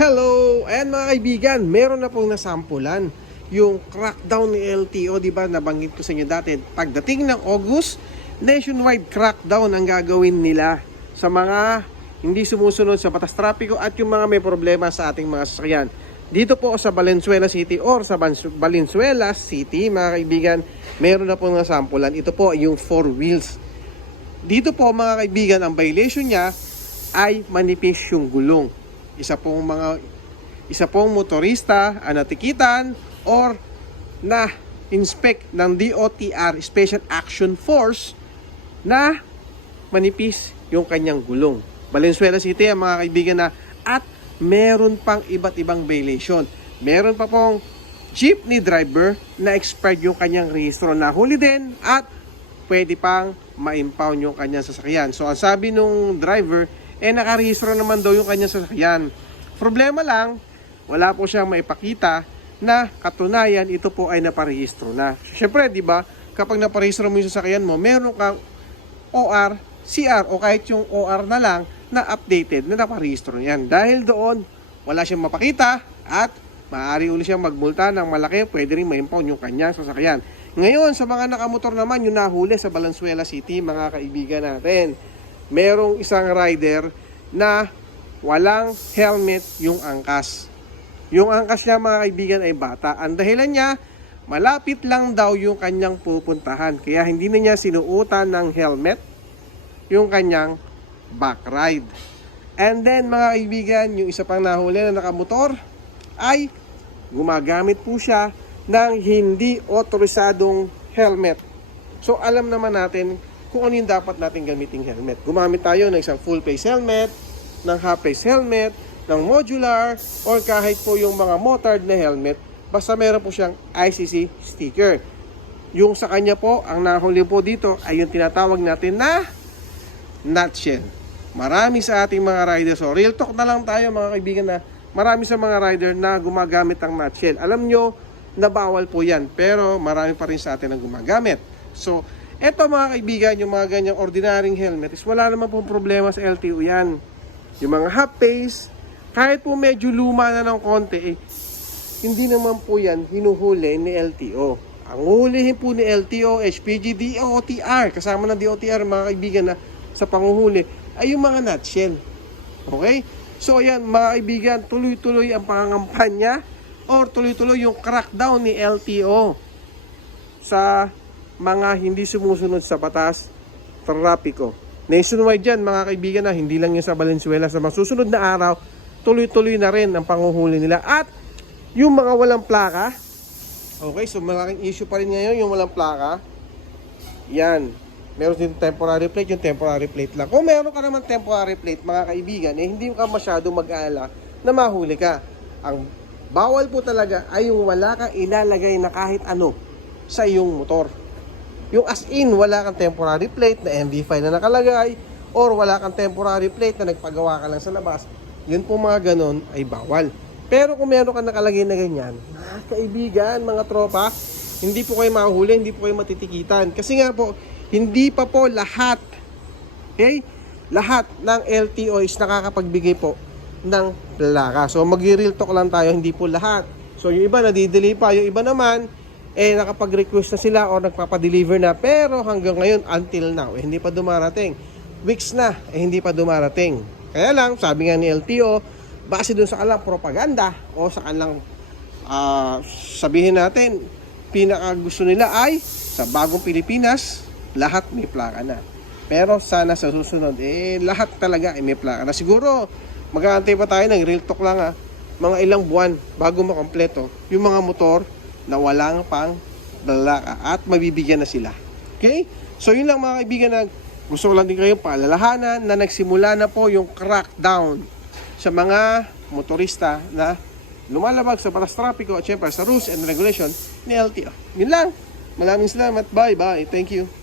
Hello! And mga kaibigan, meron na pong nasampulan yung crackdown ni LTO, di ba? Nabanggit ko sa inyo dati. Pagdating ng August, nationwide crackdown ang gagawin nila sa mga hindi sumusunod sa batas trapiko at yung mga may problema sa ating mga sasakyan. Dito po sa Valenzuela City or sa Valenzuela City, mga kaibigan, meron na pong nasampulan. Ito po yung four wheels. Dito po mga kaibigan, ang violation niya ay manipis yung gulong. Isa pong mga isa pong motorista ang natikitan or na inspect ng DOTR Special Action Force na manipis yung kanyang gulong. Valenzuela City ang mga kaibigan na at meron pang iba't ibang violation. Meron pa pong jeepney driver na expired yung kanyang rehistro na huli din at pwede pang ma-impound yung kanyang sasakyan. So ang sabi nung driver, eh nakarehistro naman daw yung kanyang sasakyan. Problema lang, wala po siyang maipakita na katunayan ito po ay naparehistro na. Siyempre, di ba, kapag naparehistro mo yung sasakyan mo, meron kang OR, CR o kahit yung OR na lang na updated na naparehistro yan. Dahil doon, wala siyang mapakita at maaari uli siyang magmulta ng malaki, pwede rin ma-impound yung kanyang sasakyan. Ngayon, sa mga nakamotor naman, yung nahuli sa Valenzuela City, mga kaibigan natin, merong isang rider na walang helmet yung angkas. Yung angkas niya mga kaibigan ay bata. Ang dahilan niya, malapit lang daw yung kanyang pupuntahan. Kaya hindi na niya sinuutan ng helmet yung kanyang back ride. And then mga kaibigan, yung isa pang nahuli na nakamotor ay gumagamit po siya ng hindi otorisadong helmet. So alam naman natin kung ano yung dapat natin gamiting helmet. Gumamit tayo ng isang full face helmet, ng half face helmet, ng modular, or kahit po yung mga motard na helmet, basta meron po siyang ICC sticker. Yung sa kanya po, ang nahuli po dito ay yung tinatawag natin na nutshell. Marami sa ating mga riders, so real talk na lang tayo mga kaibigan na marami sa mga rider na gumagamit ng nutshell. Alam nyo, na bawal po yan, pero marami pa rin sa atin ang gumagamit. So, eto mga kaibigan, yung mga ganyang ordinaryong helmet is wala naman pong problema sa LTO yan. Yung mga half face, kahit po medyo luma na ng konti, eh, hindi naman po yan hinuhuli ni LTO. Ang huhulihin po ni LTO, HPG, DOTR, kasama ng DOTR mga kaibigan na sa panguhuli, ay yung mga nutshell. Okay? So ayan mga kaibigan, tuloy-tuloy ang pangangampanya or tuloy-tuloy yung crackdown ni LTO sa mga hindi sumusunod sa batas trapiko. Nationwide yan mga kaibigan na hindi lang yung sa Valenzuela sa mga susunod na araw, tuloy-tuloy na rin ang panguhuli nila. At yung mga walang plaka, okay, so malaking issue pa rin ngayon yung walang plaka. Yan, meron din temporary plate, yung temporary plate lang. Kung meron ka naman temporary plate, mga kaibigan, eh, hindi ka masyado mag-aala na mahuli ka. Ang bawal po talaga ay yung wala kang ilalagay na kahit ano sa iyong motor. Yung as in, wala kang temporary plate na MV5 na nakalagay or wala kang temporary plate na nagpagawa ka lang sa labas, yun po mga ganon ay bawal. Pero kung meron ka nakalagay na ganyan, mga kaibigan, mga tropa, hindi po kayo mahuli, hindi po kayo matitikitan. Kasi nga po, hindi pa po lahat, okay? Lahat ng LTO is nakakapagbigay po ng plaka. So mag-real talk lang tayo, hindi po lahat. So yung iba nadidelay pa, yung iba naman, eh nakapag-request na sila or nagpapadeliver na. Pero hanggang ngayon, until now, eh, hindi pa dumarating. Weeks na, eh hindi pa dumarating. Kaya lang, sabi nga ni LTO, base dun sa kanilang propaganda o sa kanilang ah, sabihin natin, pinaka gusto nila ay sa bagong Pilipinas, lahat may plaka na. Pero sana sa susunod, eh lahat talaga ay may plaka na. Siguro, mag-aantay pa tayo ng real talk lang ha, mga ilang buwan bago makompleto yung mga motor na walang pang plaka at mabibigyan na sila. Okay? So yun lang mga kaibigan na gusto ko lang din kayong paalalahanan na nagsimula na po yung crackdown sa mga motorista na lumalabag sa batas trapiko at syempre sa rules and regulation ni LTO. Yun lang. Maraming salamat. Bye bye. Thank you.